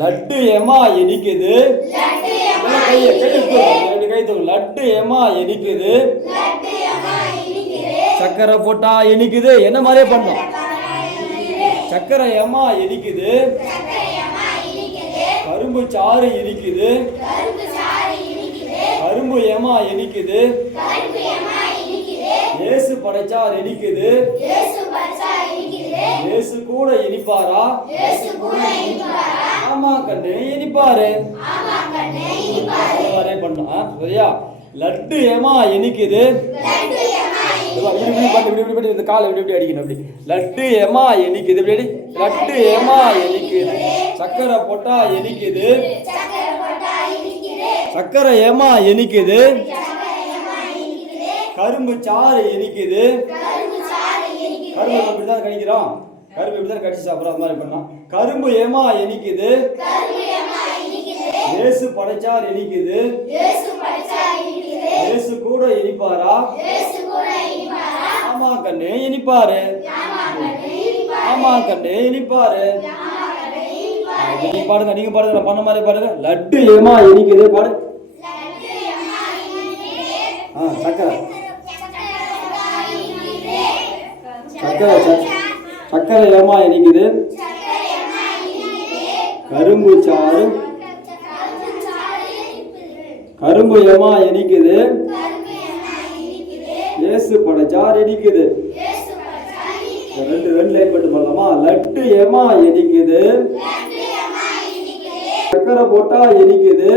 லட்டு ஏமா இனிக்குது. கை தூக்கு. லட்டு ஏமா இனிக்குது. சக்கரை போட்டா இனிக்குது. என்ன மாதிரியே பண்ணும். சக்கரை ஏமா இனிக்குது. கரும்பு சாறு இனிக்குது. கரும்பு ஏமா இனிக்குது. இயேசு படைச்சார் இனிக்குது. இயேசு கூட இனிப்பாரா? ஆமா கண்ணு இனிப்பாரு. பண்ணா சரியா? லட்டு ஏமா இனிக்குது. இந்த காலை இப்படி அடிக்கணும். அப்படி லட்டு ஏமா இனிக்குது. இப்படி லட்டு ஏமா இனிக்குது. சக்கரை போட்டா இனிக்குது. சக்கரை ஏமா இனிக்குது. கரும்பு சாறு இனிக்குது. கரும்பு இப்படிதான் கடிக்கிறோம். கரும்பு இப்படிதான் கடிச்சு சாப்பிட்றோம். அது மாதிரி பண்ணலாம். கரும்பு ஏமா இனிக்குது. இயேசு படைச்சார் இனிக்குது. இயேசு கூட இனிப்பாரா? ஆமா கண்ணு இனிப்பாரு. ஆமா கண்ணு இனிப்பாரு. பாடுங்க, நீங்க பாடுங்க, நான் பண்ண மாதிரி பாடுங்க. லட்டு ஏமா இனிக்குது. பாடு. சக்கரை சக்கரை ஏமா இனிக்குது. கரும்பு சாறு கரும்பு ஏமா இனிக்குது. இயேசு படைச்சார் இனிக்குது. ரெண்டு லைன் மட்டும் பண்ணலாமா? லட்டு ஏமா இனிக்குது. சக்கரை போட்டா இனிக்குது.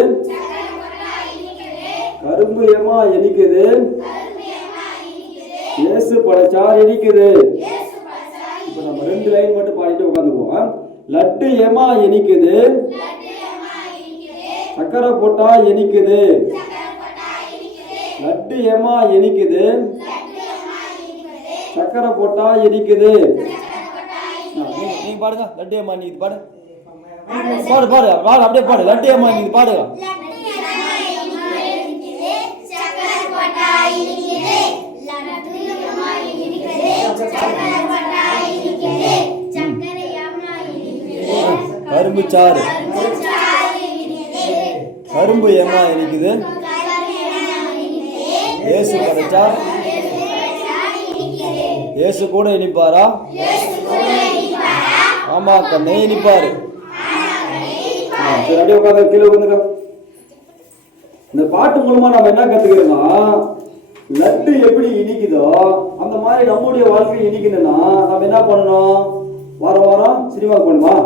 கரும்பு ஏமா இனிக்குது. இயேசு படைச்சார் இனிக்குது. இப்ப நம்ம ரெண்டு லைன் மட்டும் பாடிட்டு உட்காந்துக்குவோம். லட்டு ஏமா இனிக்குது. சக்கரை போட்டா இனிக்குது. லட்டு ஏமா இனிக்குது. சக்கரை போட்டா இனிக்குது. நீங்க பாடுங்க. லட்டு ஏமா இனிக்குது. பாடு பாடு பாடு பாடு அப்படியே பாடு. லட்டு ஏமா இனிக்குது. பாடுங்க. கரும்பு சாறு கரும்பு ஏமா இனிக்குது. இயேசு படைச்சார். இயேசு கூட இனிப்பாரா? ஆமா கண்ணே இனிப்பாரு. சரி அப்படியே உட்காந்து கீழே உட்காந்துக்க. இந்த பாட்டு மூலமா நம்ம என்ன கத்துக்கிறோம்னா, லட்டு எப்படி இனிக்குதோ அந்த மாதிரி நம்முடைய வாழ்க்கை இனிக்கணும்னா நம்ம என்ன பண்ணணும்? வாரம் வாரம் சினிமாவுக்கு போகணுமா?